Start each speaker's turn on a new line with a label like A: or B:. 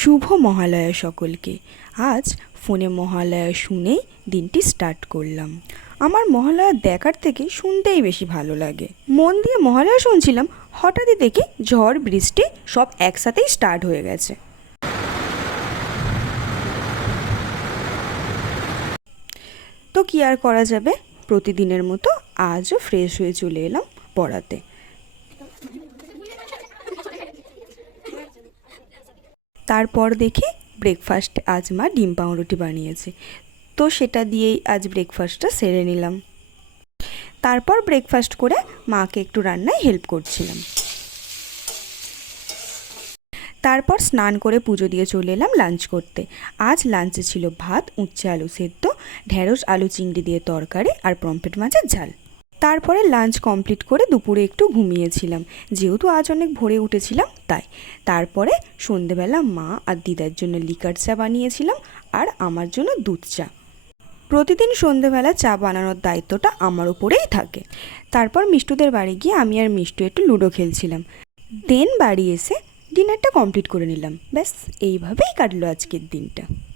A: শুভ মহালয়া সকলকে। আজ ফোনে মহালয়া শুনেই দিনটি স্টার্ট করলাম। আমার মহালয়া দেখার থেকে শুনতেই বেশি ভালো লাগে। মন দিয়ে মহালয়া শুনছিলাম, হঠাৎই দেখি ঝড়, বৃষ্টি সব একসাথেই স্টার্ট হয়ে গেছে। তো কি আর করা যাবে? প্রতিদিনের মতো আজও ফ্রেশ হয়ে চলে এলাম পড়াতে। তারপর দেখি ব্রেকফাস্ট আজ মা ডিম পাউরুটি বানিয়েছে। তো সেটা দিয়েই আজ ব্রেকফাস্টটা সেরে নিলাম। তারপর ব্রেকফাস্ট করে মাকে একটু রান্নায় হেল্প করছিলাম। তারপর স্নান করে পুজো দিয়ে চলে এলাম লাঞ্চ করতে। আজ লাঞ্চে ছিল ভাত, উচ্ছে আলু সেদ্ধ, ঢেঁড়স, আলু চিংড়ি দিয়ে তরকারি আর পম্পেট মাছের ঝাল। তারপরে লাঞ্চ কমপ্লিট করে দুপুরে একটু ঘুমিয়েছিলাম। যেহেতু আজ অনেক ভোরে উঠেছিলাম, তাই। তারপরে সন্ধেবেলা মা আর দিদার জন্য লিকার চা বানিয়েছিলাম আর আমার জন্য দুধ চা। প্রতিদিন সন্ধেবেলা চা বানানোর দায়িত্বটা আমার উপরেই থাকে। তারপর মিষ্টুদের বাড়ি গিয়ে আমি আর মিষ্টু একটু লুডো খেলছিলাম। দেন বাড়ি এসে ডিনারটা কমপ্লিট করে নিলাম। ব্যাস, এইভাবেই কাটলো আজকের দিনটা।